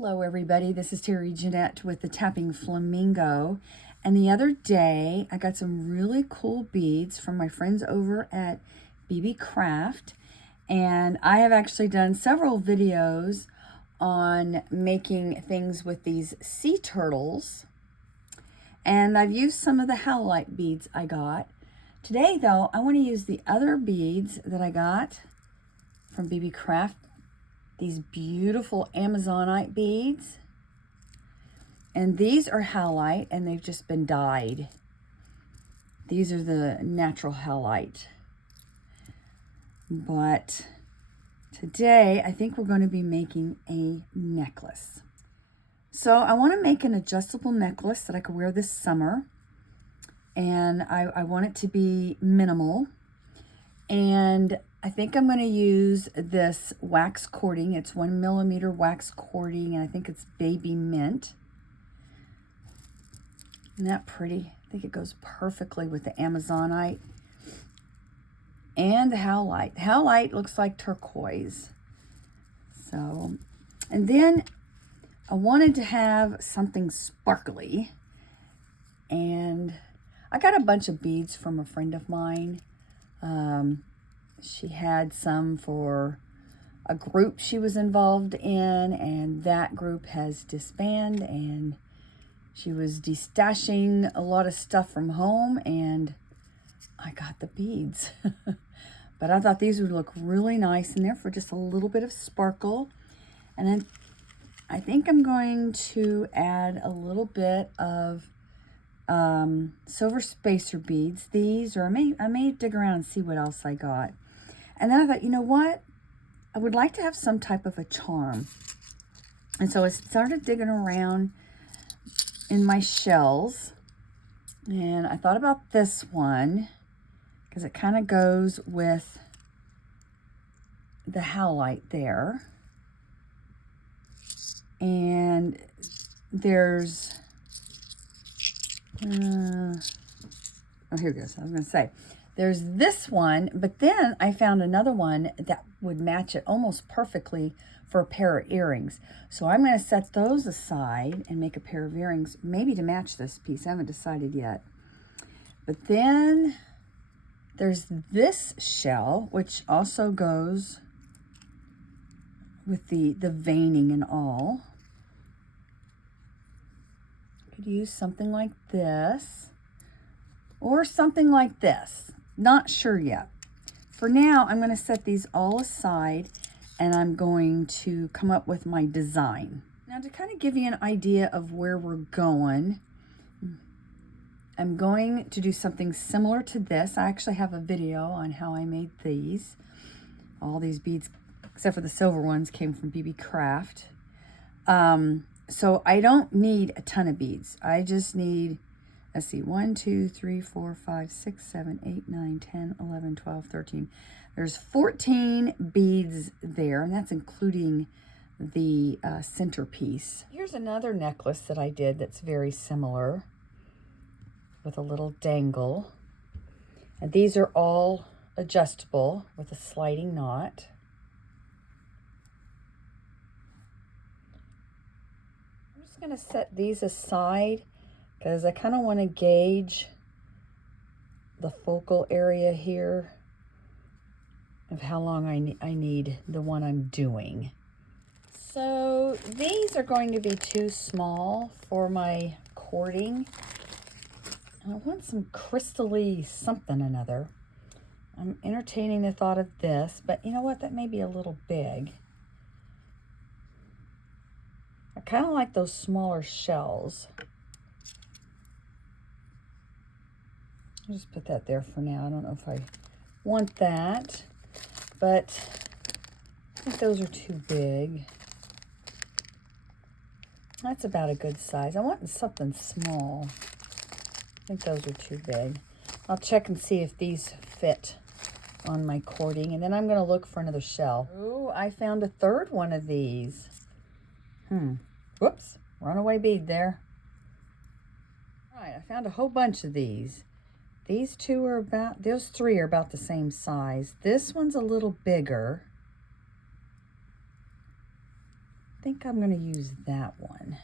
Hello everybody, this is Terry Jeanette with the Tapping Flamingo, and the other day I got some really cool beads from my friends over at Craft, and I have actually done several videos on making things with these sea turtles, and I've used some of the howlite beads I got. Today though, I want to use the other beads that I got from Craft. These beautiful Amazonite beads. And these are howlite, and they've just been dyed. These are the natural howlite. But today, I think we're going to be making a necklace. So I want to make an adjustable necklace that I could wear this summer. And I want it to be minimal. And I think I'm going to use this wax cording. It's 1mm wax cording, and I think it's baby mint. Isn't that pretty? I think it goes perfectly with the Amazonite and the howlite. Howlite looks like turquoise. So, and then I wanted to have something sparkly, and I got a bunch of beads from a friend of mine. She had some for a group she was involved in, and that group has disbanded, and she was destashing a lot of stuff from home, and I got the beads. But I thought these would look really nice in there for just a little bit of sparkle. And then I think I'm going to add a little bit of silver spacer beads. These, or I may dig around and see what else I got. And then I thought, you know what? I would like to have some type of a charm. And so I started digging around in my shells. And I thought about this one because it kind of goes with the howlite there. And there's, oh, here it goes. I was going to say, there's this one, but then I found another one that would match it almost perfectly for a pair of earrings. So I'm going to set those aside and make a pair of earrings, maybe to match this piece. I haven't decided yet. But then there's this shell, which also goes with the veining and all. Could use something like this or something like this. Not sure yet. For now, I'm going to set these all aside, and I'm going to come up with my design. Now, to kind of give you an idea of where we're going, I'm going to do something similar to this. I actually have a video on how I made these. All these beads, except for the silver ones, came from Craft. So I don't need a ton of beads. I just need, let's see, 1, 2, 3, 4, 5, 6, 7, 8, 9, 10, 11, 12, 13. There's 14 beads there, and that's including the centerpiece. Here's another necklace that I did that's very similar with a little dangle. And these are all adjustable with a sliding knot. I'm just going to set these aside because I kind of want to gauge the focal area here of how long I need the one I'm doing. So these are going to be too small for my cording. I want some crystally something or another. I'm entertaining the thought of this, but you know what? That may be a little big. I kind of like those smaller shells. I'll just put that there for now. I don't know if I want that, but I think those are too big. That's about a good size. I want something small. I think those are too big. I'll check and see if these fit on my cording, and then I'm going to look for another shell. Oh, I found a third one of these. Whoops, runaway bead there. All right, I found a whole bunch of these. These two are about, those three are about the same size. This one's a little bigger. I think I'm going to use that one.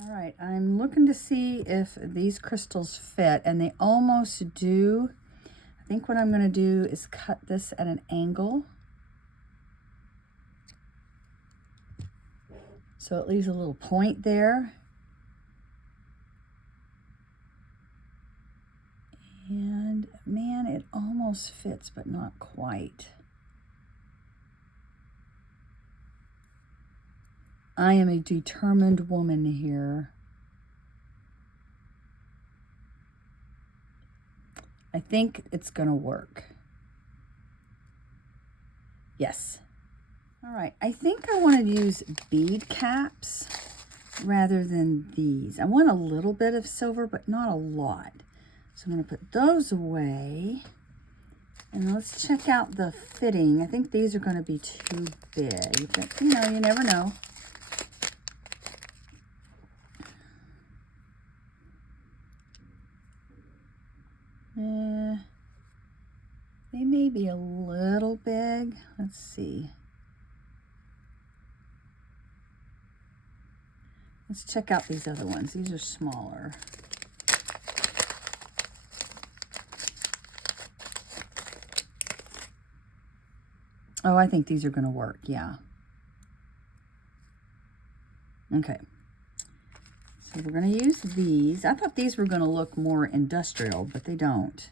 All right, I'm looking to see if these crystals fit, and they almost do. I think what I'm going to do is cut this at an angle, so it leaves a little point there. And man, it almost fits, but not quite. I am a determined woman here. I think it's gonna work. Yes. All right, I think I want to use bead caps rather than these. I want a little bit of silver, but not a lot. So I'm gonna put those away. And let's check out the fitting. I think these are gonna be too big, but you know, you never know. They may be a little big. Let's see. Let's check out these other ones. These are smaller. Oh, I think these are going to work. Yeah. Okay. So we're going to use these. I thought these were going to look more industrial, but they don't.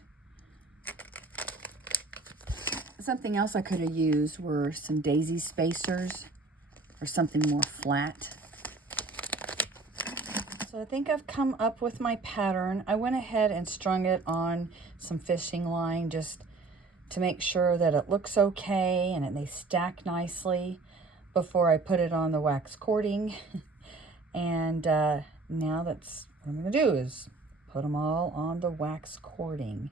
Something else I could have used were some daisy spacers or something more flat. So I think I've come up with my pattern. I went ahead and strung it on some fishing line just to make sure that it looks okay and they stack nicely before I put it on the wax cording. And now that's what I'm going to do is put them all on the wax cording.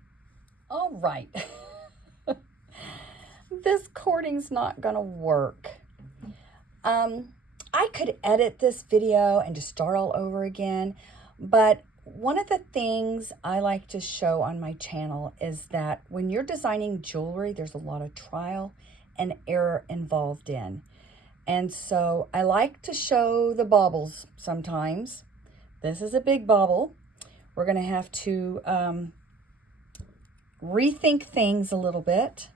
All right. This cording's not going to work. I could edit this video and just start all over again, but one of the things I like to show on my channel is that when you're designing jewelry, there's a lot of trial and error involved in. And so I like to show the baubles sometimes. This is a big bauble. We're going to have to rethink things a little bit.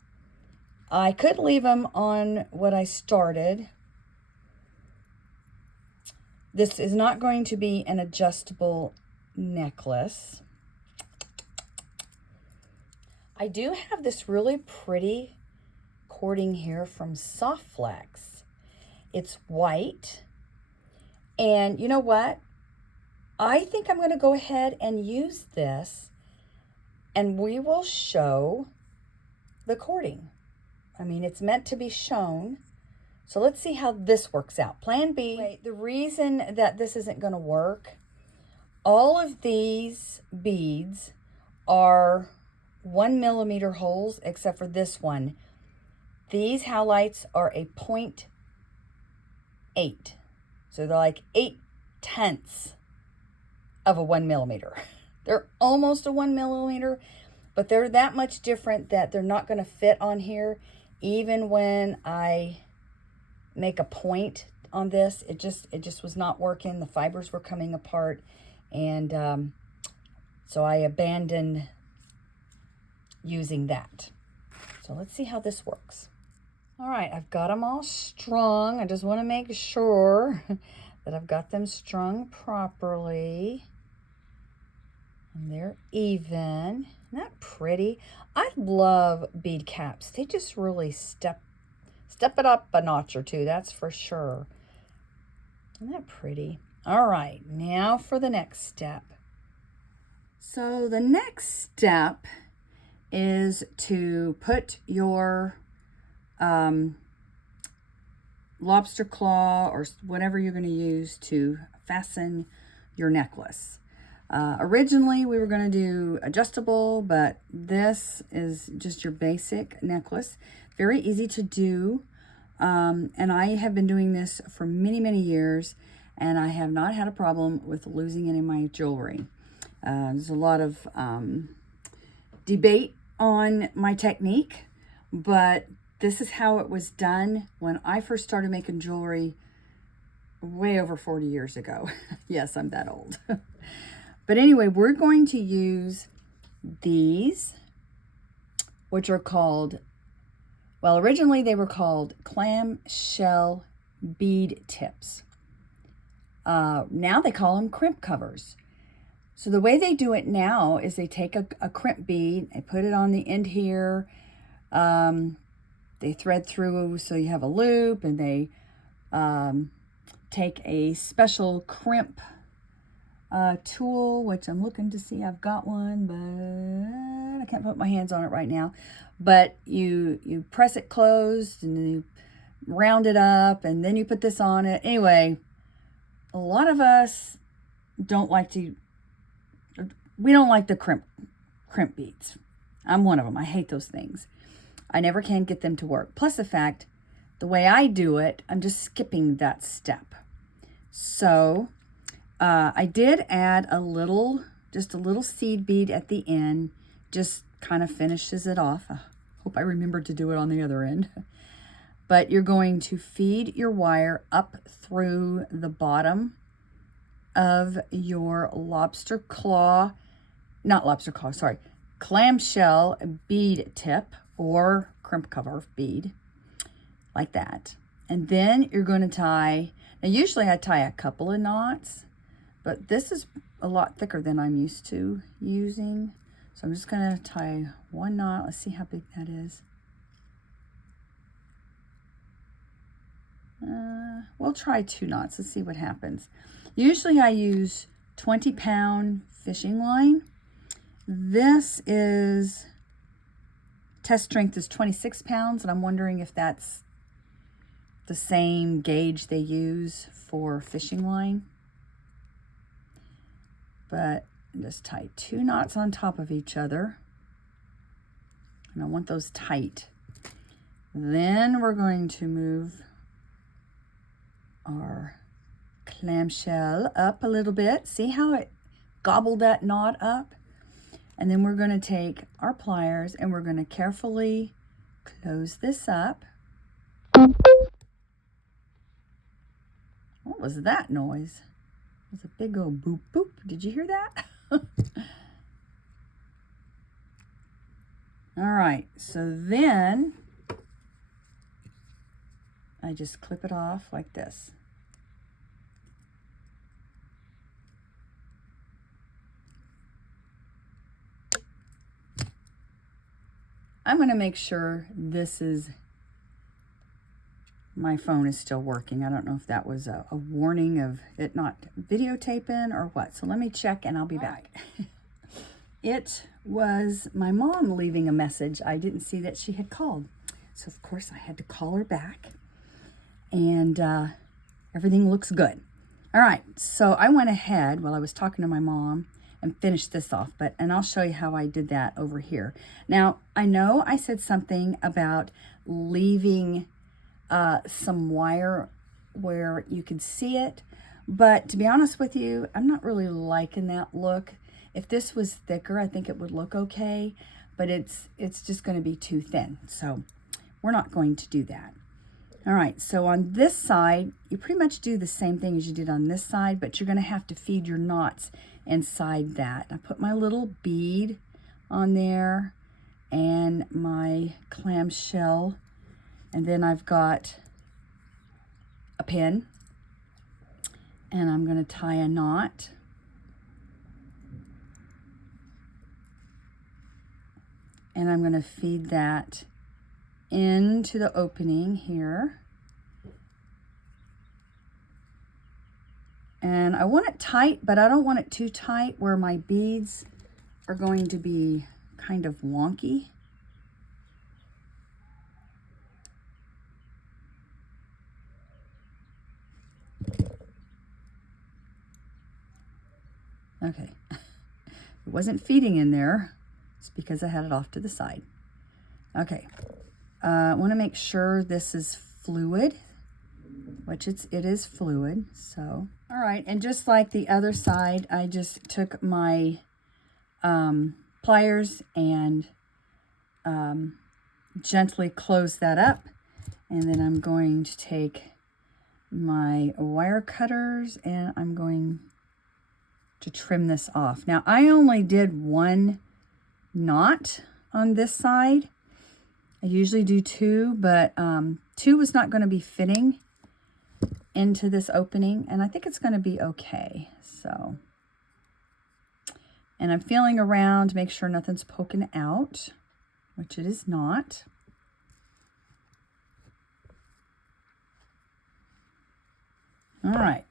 I could leave them on what I started. This is not going to be an adjustable necklace. I do have this really pretty cording here from Soft Flex. It's white. And you know what? I think I'm going to go ahead and use this, and we will show the cording. I mean, it's meant to be shown. So let's see how this works out. Plan B. Wait, the reason that this isn't going to work, all of these beads are 1 millimeter holes except for this one. These halides are a 0.8. So they're like 0.8 of a 1 millimeter. They're almost a 1 millimeter, but they're that much different that they're not going to fit on here. Even when I make a point on this, it just was not working. The fibers were coming apart, and so I abandoned using that. So let's see how this works. All right, I've got them all strung. I just want to make sure that I've got them strung properly and they're even. Isn't that pretty? I love bead caps. They just really step it up a notch or two, that's for sure. Isn't that pretty? All right, now for the next step. So the next step is to put your lobster claw or whatever you're going to use to fasten your necklace. Originally we were going to do adjustable, but this is just your basic necklace. Very easy to do, and I have been doing this for many, many years, and I have not had a problem with losing any of my jewelry. There's a lot of debate on my technique, but this is how it was done when I first started making jewelry way over 40 years ago. Yes, I'm that old. But anyway, we're going to use these, which are called, well, originally they were called clamshell bead tips. Now they call them crimp covers. So the way they do it now is they take a crimp bead, they put it on the end here, they thread through so you have a loop, and they take a special crimp tool, which I'm looking to see. I've got one, but I can't put my hands on it right now. But you press it closed, and then you round it up, and then you put this on it. Anyway, a lot of us don't like to, we don't like the crimp beads. I'm one of them. I hate those things. I never can get them to work. Plus the fact, the way I do it, I'm just skipping that step. So I did add just a little seed bead at the end, just kind of finishes it off. I hope I remembered to do it on the other end. But you're going to feed your wire up through the bottom of your clamshell bead tip or crimp cover bead, like that. And then you're going to tie, now usually I tie a couple of knots, but this is a lot thicker than I'm used to using. So I'm just going to tie one knot. Let's see how big that is. We'll try 2 knots. Let's see what happens. Usually I use 20-pound fishing line. This is, test strength is 26 pounds, and I'm wondering if that's the same gauge they use for fishing line. But just tie 2 knots on top of each other, and I want those tight. Then we're going to move our clamshell up a little bit. See how it gobbled that knot up? And then we're going to take our pliers and we're going to carefully close this up. What was that noise? It was a big old boop boop. Did you hear that? All right, so then I just clip it off like this. I'm going to make sure my phone is still working. I don't know if that was a warning of it not videotaping or what. So let me check and I'll be back. It was my mom leaving a message. I didn't see that she had called. So of course I had to call her back, and everything looks good. All right, so I went ahead while I was talking to my mom and finish this off, and I'll show you how I did that over here. Now, I know I said something about leaving some wire where you could see it, but to be honest with you, I'm not really liking that look. If this was thicker, I think it would look okay, but it's just going to be too thin, so we're not going to do that. All right, so on this side, you pretty much do the same thing as you did on this side, but you're going to have to feed your knots inside that. I put my little bead on there and my clamshell, and then I've got a pin, and I'm going to tie a knot. And I'm going to feed that into the opening here. And I want it tight, but I don't want it too tight where my beads are going to be kind of wonky. Okay, it wasn't feeding in there. It's because I had it off to the side. Okay, I want to make sure this is fluid, which it is fluid. So, all right, and just like the other side, I just took my pliers and gently close that up, and then I'm going to take my wire cutters and I'm going to trim this off. Now I only did 1 knot on this side. I usually do 2, but 2 was not going to be fitting into this opening, and I think it's going to be okay. So, and I'm feeling around to make sure nothing's poking out, which it is not. All right,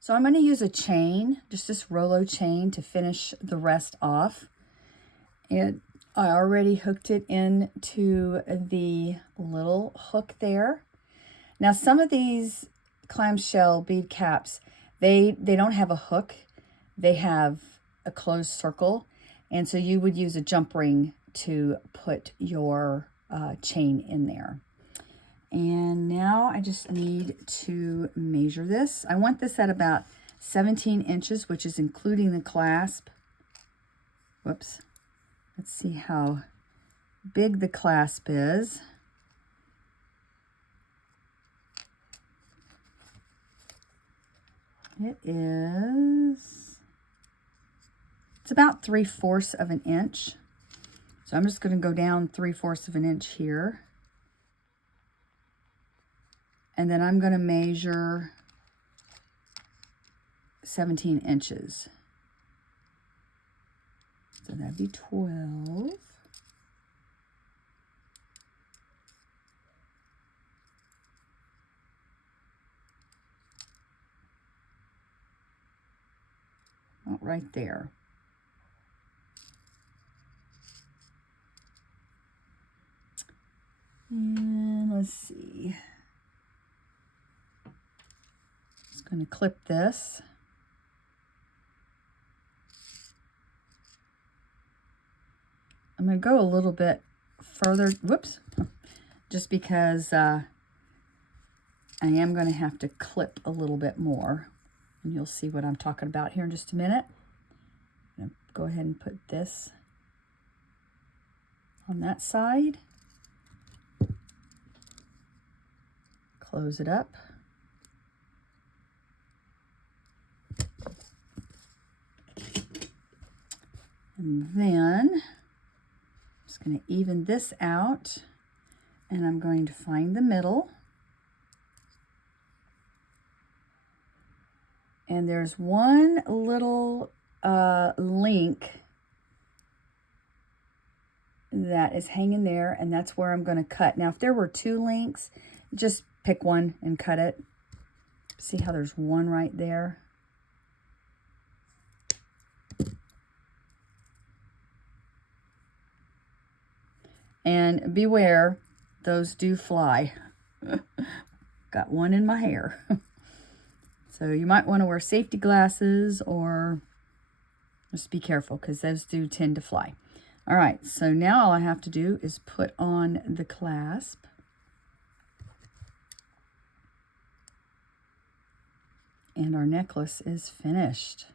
so I'm going to use a chain, just this Rolo chain, to finish the rest off. I already hooked it into the little hook there. Now, some of these clamshell bead caps, they don't have a hook. They have a closed circle. And so you would use a jump ring to put your chain in there. And now I just need to measure this. I want this at about 17 inches, which is including the clasp. Whoops. Let's see how big the clasp is. It's about 3/4 of an inch. So I'm just going to go down 3/4 of an inch here. And then I'm going to measure 17 inches. So that'd be 12. Oh, right there. And let's see. Just going to clip this. I'm going to go a little bit further, whoops, just because I am going to have to clip a little bit more. And you'll see what I'm talking about here in just a minute. I'm going to go ahead and put this on that side. Close it up. And then I'm just going to even this out, and I'm going to find the middle. And there's one little link that is hanging there, and that's where I'm going to cut. Now, if there were 2 links, just pick one and cut it. See how there's one right there? And beware, those do fly. Got one in my hair. So you might want to wear safety glasses or just be careful because those do tend to fly. All right, so now all I have to do is put on the clasp. And our necklace is finished.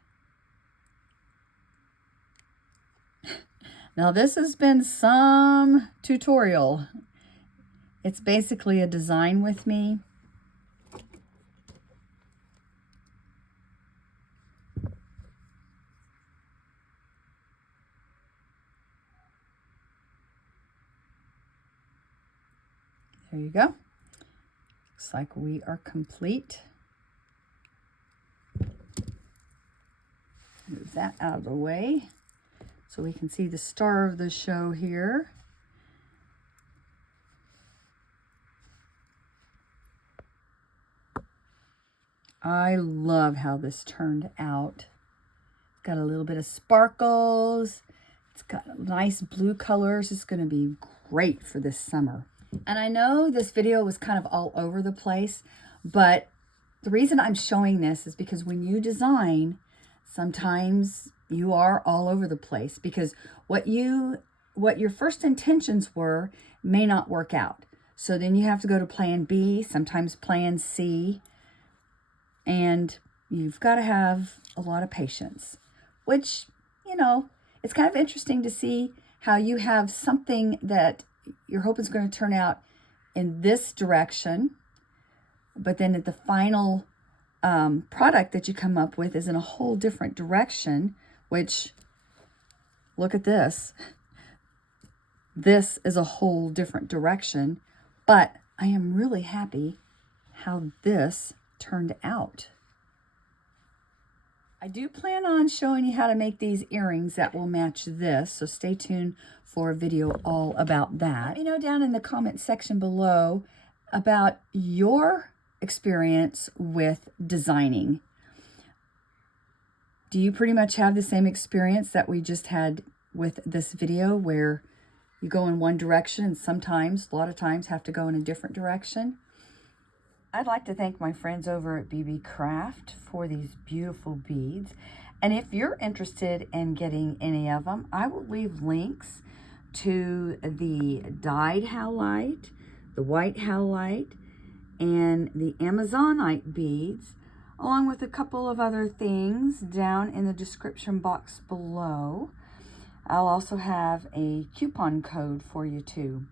Now this has been some tutorial. It's basically a design with me. There you go. Looks like we are complete. Move that out of the way so we can see the star of the show here. I love how this turned out. It's got a little bit of sparkles. It's got nice blue colors. It's going to be great for this summer. And I know this video was kind of all over the place, but the reason I'm showing this is because when you design, sometimes you are all over the place because what your first intentions were may not work out. So then you have to go to plan B, sometimes plan C, and you've got to have a lot of patience, which, you know, it's kind of interesting to see how you have something that you're hoping it's going to turn out in this direction, but then at the final product that you come up with is in a whole different direction, which, look at this. This is a whole different direction, but I am really happy how this turned out. I do plan on showing you how to make these earrings that will match this, so stay tuned for a video all about that. Let me know down in the comment section below about your experience with designing. Do you pretty much have the same experience that we just had with this video, where you go in one direction and sometimes, a lot of times, have to go in a different direction? I'd like to thank my friends over at BB Craft for these beautiful beads. And if you're interested in getting any of them, I will leave links to the dyed howlite, the white howlite, and the Amazonite beads, along with a couple of other things down in the description box below. I'll also have a coupon code for you too.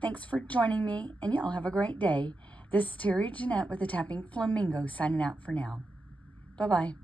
Thanks for joining me, and y'all have a great day. This is Terry Jeanette with the Tapping Flamingo signing out for now. Bye-bye.